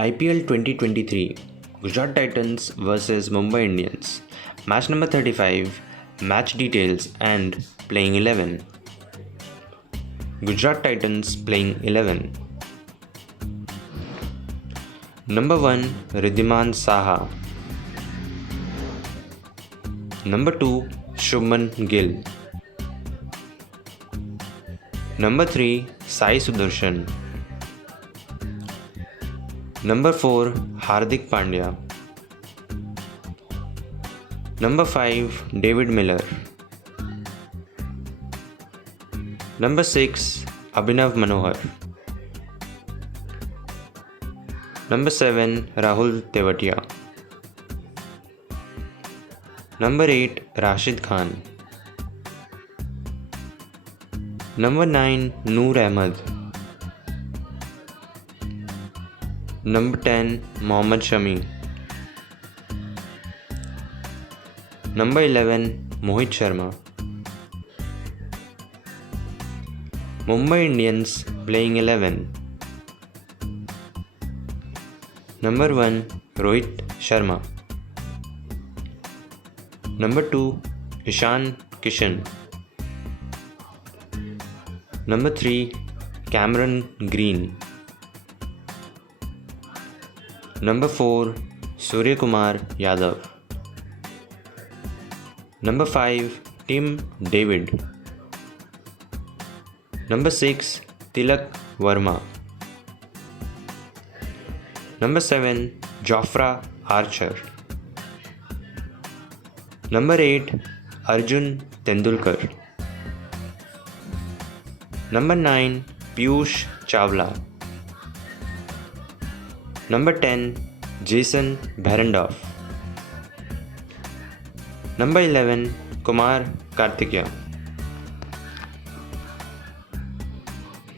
IPL 2023 Gujarat Titans vs Mumbai Indians. Match number 35, match details and playing 11. Gujarat Titans playing 11. Number 1 Riddhiman Saha. Number 2 Shubman Gill. Number 3 Sai Sudarshan. Number 4 Hardik Pandya. Number 5 David Miller. Number 6 Abhinav Manohar. Number 7 Rahul Tewatia. Number 8 Rashid Khan. Number 9 Noor Ahmed. Number 10 Mohammad Shami. Number 11 Mohit Sharma. Mumbai Indians playing 11. Number 1 Rohit Sharma. Number 2 Ishan Kishan. Number 3 Cameron Green. Number 4 Surya Kumar Yadav. Number 5 Tim David. Number 6 Tilak Verma. Number 7 Jofra Archer. Number 8 Arjun Tendulkar. Number 9 Piyush Chawla. Number 10 Jason Behrendorff. Number 11 Kumar Karthikeya.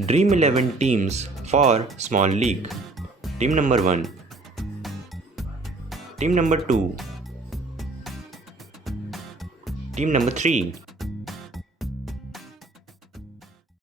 Dream 11 teams for small league. Team number 1. Team number 2. Team number 3.